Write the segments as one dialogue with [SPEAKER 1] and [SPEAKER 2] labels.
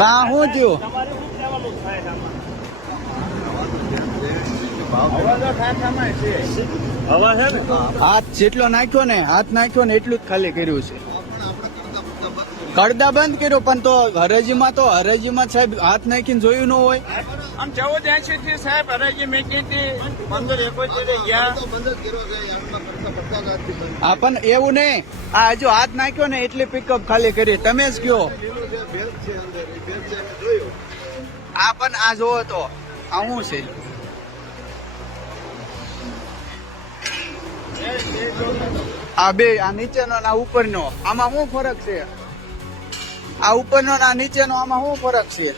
[SPEAKER 1] કા શું થયું? હાથ જેટલો નાખ્યો ને હાથ નાખ્યો ને એટલું જ ખાલી કર્યું છે. કડદા બંધ કર્યો પણ તો હરેજીમાં તો હરેજીમાં સાહેબ હાથ નાખીને જોયું ન હોય.
[SPEAKER 2] આમ ચૌદ એસી થી સાહેબ હરાજી મેકી હતી પંદર એકોતેર ગયા.
[SPEAKER 1] પણ એવું નહીં. આ હજુ હાથ નાખ્યો ને એટલી પિકઅપ ખાલી કરી. તમે જ કયો. આ પણ આ જોવો તો આ શું છે? આ બે આ નીચેનો ને આ ઉપરનો. આમાં શું ફરક છે? આ ઉપરનો ને આ નીચેનો આમાં શું ફરક છે?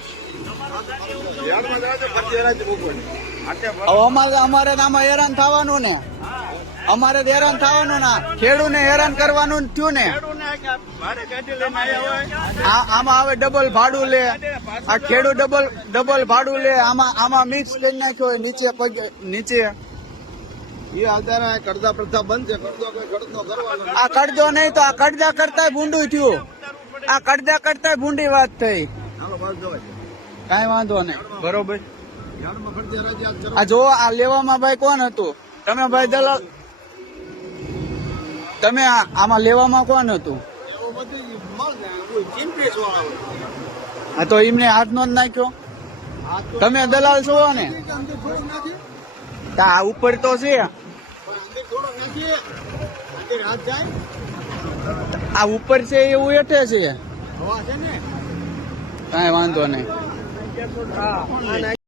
[SPEAKER 1] અમારે અમારે આમાં હેરાન થવાનું ને. અમારે હેરાન થવાનું ને. ખેડૂને હેરાન કરવાનું થયું ને.
[SPEAKER 2] ભાડે ગાડી લઈને આવ્યા હોય?
[SPEAKER 1] આ આમાં હવે ડબલ ભાડું લે. આ ખેડૂત ડબલ ડબલ ભાડું લે. આમાં આમાં મિક્સ કરી નાખ્યો હોય નીચે પગ નીચે.
[SPEAKER 3] એ આધારે કરતા પ્રથા બંધ છે. કરતો કોઈ કરવાનો
[SPEAKER 1] આ કરજો નહીં તો આ કરજા કરતા ભૂંડું થયું. આ કરતા કરતા ભૂંડી વાત થઈ. કઈ વાંધો નહીં. બરોબર. આ જો આ લેવામાં ભાઈ કોણ હતું? તમે ભાઈ દલાલ તમે આમાં લેવામાં કોણ હતું આ તો એમને હાથ નો જ નાખ્યો તમે દલાલ છો ને? આ ઉપર તો છે. આ ઉપર છે એવું હેઠે છે. કઈ વાંધો નહીં.
[SPEAKER 3] હા.